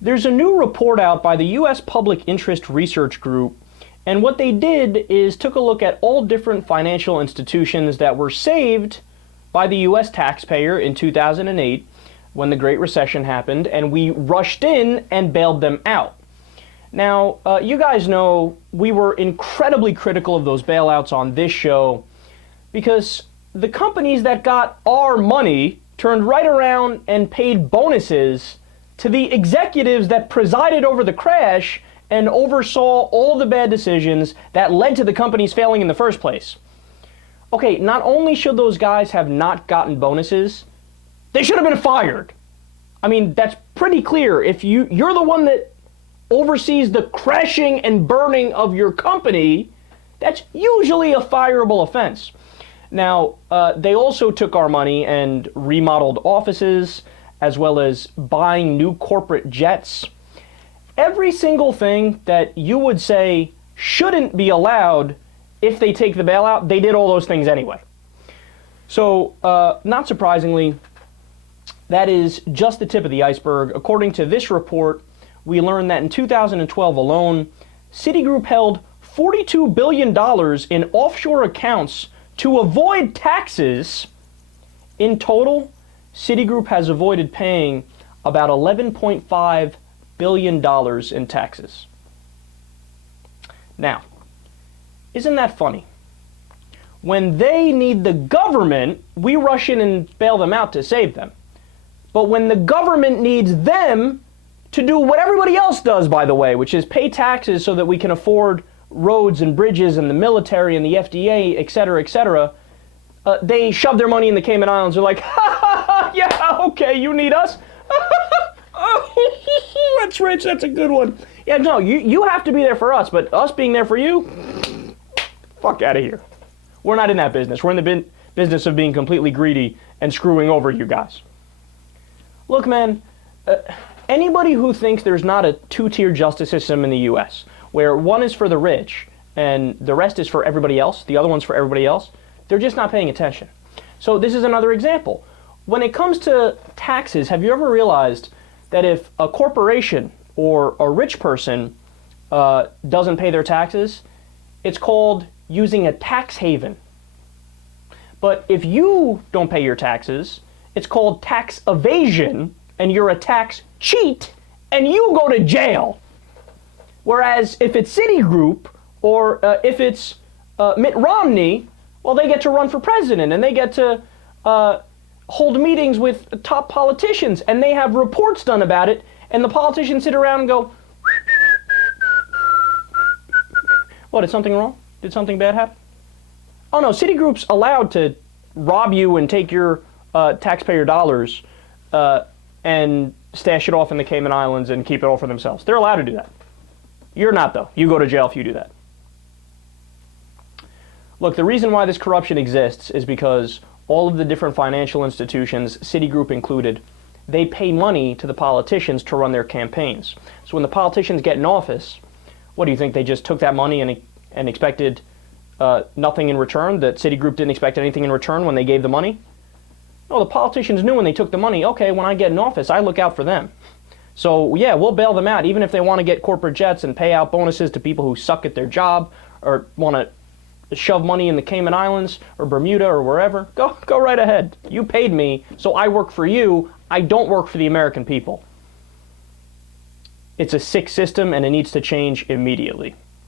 There's a new report out by the U.S. Public Interest Research Group, and what they did is took a look at all different financial institutions that were saved by the U.S. taxpayer in 2008 when the Great Recession happened, and we rushed in and bailed them out. Now, you guys know we were incredibly critical of those bailouts on this show because the companies that got our money turned right around and paid bonuses to the executives that presided over the crash and oversaw all the bad decisions that led to the companies failing in the first place. Okay, not only should those guys have not gotten bonuses, they should have been fired. I mean, that's pretty clear. If you're the one that oversees the crashing and burning of your company, that's usually a fireable offense. Now, they also took our money and remodeled offices, as well as buying new corporate jets. Every single thing that you would say shouldn't be allowed if they take the bailout, they did all those things anyway. So, not surprisingly, that is just the tip of the iceberg. According to this report, we learned that in 2012 alone, Citigroup held $42 billion in offshore accounts to avoid taxes. In total, Citigroup has avoided paying about $11.5 billion in taxes. Now, isn't that funny? When they need the government, we rush in and bail them out to save them. But when the government needs them to do what everybody else does, by the way, which is pay taxes so that we can afford roads and bridges and the military and the FDA, et cetera, they shove their money in the Cayman Islands. They're like, ha ha ha, yeah, okay, you need us. Oh, that's rich, that's a good one. Yeah, no, you have to be there for us, but us being there for you, fuck out of here. We're not in that business. We're in the business of being completely greedy and screwing over you guys. Look, man, anybody who thinks there's not a two-tier justice system in the U.S., where one is for the rich and the rest is for everybody else, the other one's for everybody else, they're just not paying attention. So this is another example. When it comes to taxes, have you ever realized that if a corporation or a rich person doesn't pay their taxes, it's called using a tax haven. But if you don't pay your taxes, it's called tax evasion, and you're a tax cheat, and you go to jail. Whereas if it's Citigroup or if it's Mitt Romney, well, they get to run for president and they get to hold meetings with top politicians and they have reports done about it, and the politicians sit around and go, what, did something wrong? Did something bad happen? Oh no, Citigroup's allowed to rob you and take your taxpayer dollars and stash it off in the Cayman Islands and keep it all for themselves. They're allowed to do that. You're not, though. You go to jail if you do that. Look, the reason why this corruption exists is because all of the different financial institutions, Citigroup included, they pay money to the politicians to run their campaigns. So when the politicians get in office, what do you think? They just took that money and expected nothing in return? That Citigroup didn't expect anything in return when they gave the money? No, the politicians knew when they took the money, okay, when I get in office, I look out for them. So yeah, we'll bail them out, even if they want to get corporate jets and pay out bonuses to people who suck at their job or want to shove money in the Cayman Islands or Bermuda or wherever. Go right ahead. You paid me, so I work for you. I don't work for the American people. It's a sick system and it needs to change immediately.